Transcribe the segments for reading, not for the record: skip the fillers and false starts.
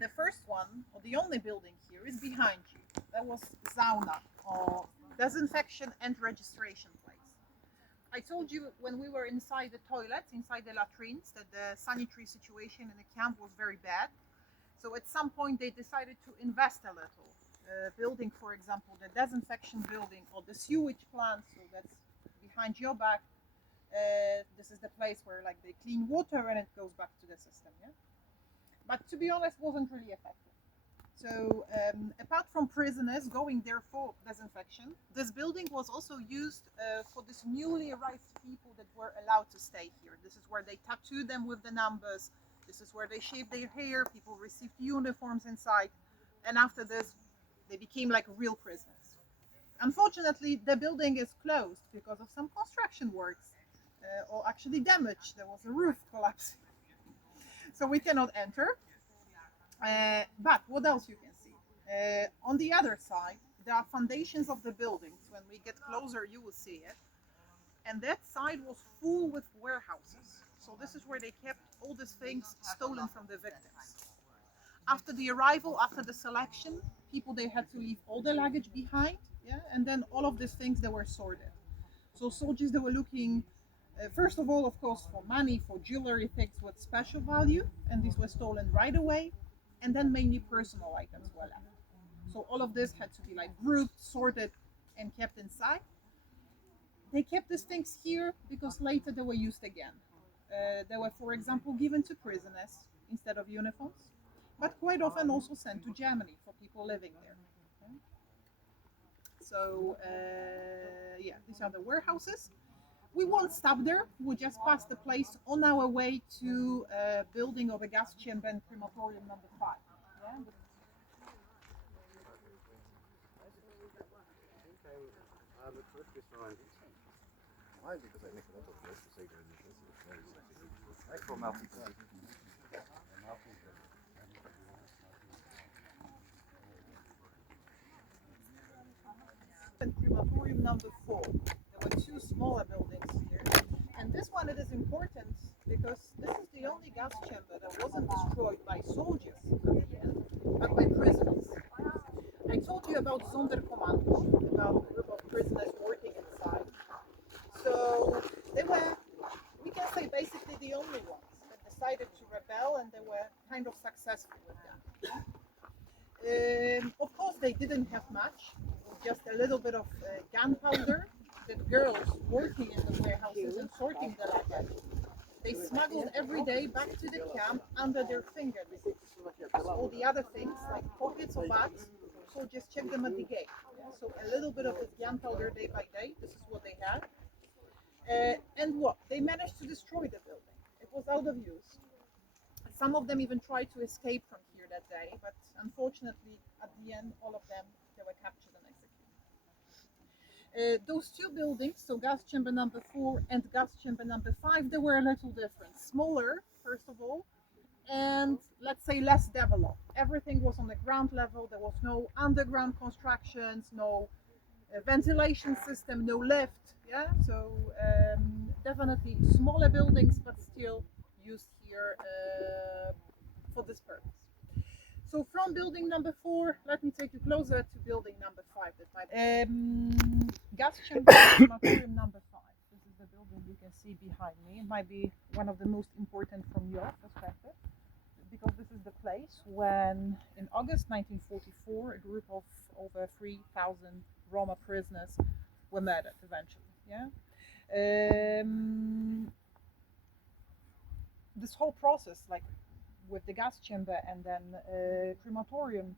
The first one, or the only building here, is behind you. That was sauna, or disinfection and registration place. I told you when we were inside the toilets, inside the latrines, that the sanitary situation in the camp was very bad. So at some point they decided to invest a little. Building, for example, the disinfection building or the sewage plant, so that's behind your back. This is the place where like they clean water and it goes back to the system. Yeah, but to be honest, wasn't really effective. So apart from prisoners going there for disinfection, this building was also used for this newly arrived people that were allowed to stay here. This is where they tattooed them with the numbers. This is where they shaved their hair. People received uniforms inside, and after this, they became like real prisoners. Unfortunately, the building is closed because of some construction works, or actually damage. There was a roof collapse, so we cannot enter. But what else you can see? On the other side, there are foundations of the buildings. When we get closer, you will see it. And that side was full with warehouses. So this is where they kept all these things stolen from the victims. After the arrival, after the selection, people they had to leave all the luggage behind, yeah, and then all of these things they were sorted. So soldiers they were looking, first of all, of course, for money, for jewelry, things with special value, and these were stolen right away, and then mainly personal items were left. So all of this had to be like grouped, sorted, and kept inside. They kept these things here because later they were used again. They were, for example, given to prisoners instead of uniforms, but quite often also sent to Germany for people living there. Okay? So, yeah, these are the warehouses. We won't stop there. We just passed the place on our way to building of a gas chamber and crematorium number 5. Yeah? Why? Because I make a lot of noise to say that this is very sexy. I from Africa. And crematorium number 4. There were 2 smaller buildings here. And this one it is important because this is the only gas chamber that wasn't destroyed by soldiers at the end, but by prisoners. I told you about Sonderkommando, about a group of prisoners working inside. So they were, we can say, basically the only ones that decided to rebel, and they were kind of successful with that. Of course, they didn't have much, just a little bit of gunpowder. The girls working in the warehouses and sorting the luggage, they smuggled every day back to the camp under their fingertips. So all the other things, like pockets or bags, soldiers checked them at the gate. Yeah? So a little bit of this gunpowder day by day, this is what they had. And what? They managed to destroy the building. It was out of use. Some of them even tried to escape from here that day, but unfortunately, at the end, all of them they were captured and executed. Those 2 buildings, so gas chamber number 4 and gas chamber number 5, they were a little different. Smaller, first of all, and let's say less developed. Everything was on the ground level. There was no underground constructions, no ventilation system, no lift. Yeah, so definitely smaller buildings, but still used here for this purpose. So from building number 4, let me take you closer to building number 5. Gas chamber crematorium number 5. This is the building you can see behind me. It might be one of the most important from your perspective, because this is the place when, in August 1944, a group of over 3,000 Roma prisoners were murdered eventually. Yeah. This whole process, like with the gas chamber and then crematorium,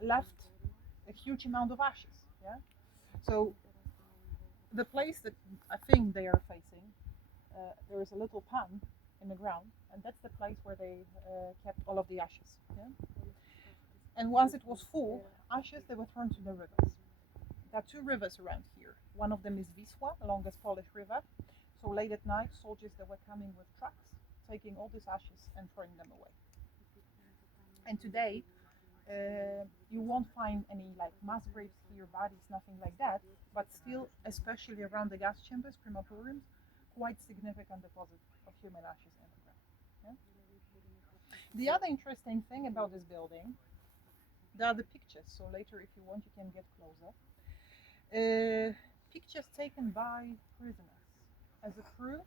left a huge amount of ashes. Yeah. So the place that I think they are facing, there is a little pan in the ground, and that's the place where they kept all of the ashes. Yeah? And once it was full, ashes they were thrown to the rivers. There are 2 rivers around here. One of them is Wisła, the longest Polish river. So late at night, soldiers they were coming with trucks, taking all these ashes and throwing them away. And today, you won't find any like mass graves here, bodies, nothing like that. But still, especially around the gas chambers, crematoriums, quite significant deposit of human ashes in the ground. Yeah? The other interesting thing about this building, there are the pictures. So later, if you want, you can get closer. Pictures taken by prisoners as a proof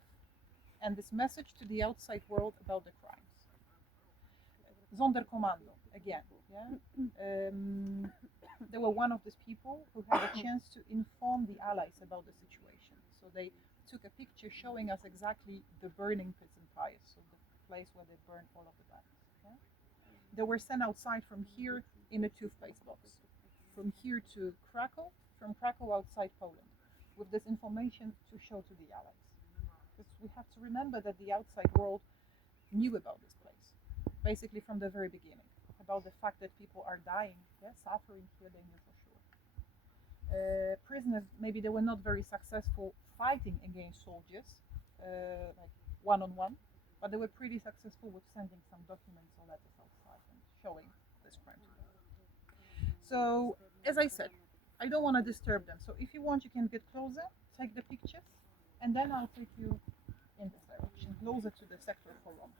and this message to the outside world about the crimes. Sonderkommando, again. Yeah. They were one of these people who had a chance to inform the Allies about the situation. So they took a picture showing us exactly the burning prison fires, so the place where they burned all of the bodies. Yeah? They were sent outside from here in a toothpaste box, from here to Krakow, from Krakow outside Poland, with this information to show to the Allies. Because we have to remember that the outside world knew about this place, basically from the very beginning, about the fact that people are dying, yeah, suffering here, they knew for sure. Prisoners, maybe they were not very successful fighting against soldiers, like one on one, but they were pretty successful with sending some documents or letters outside and showing this crime to them. So, as I said, I don't want to disturb them. So, if you want, you can get closer, take the pictures, and then I'll take you in this direction, closer to the sector column.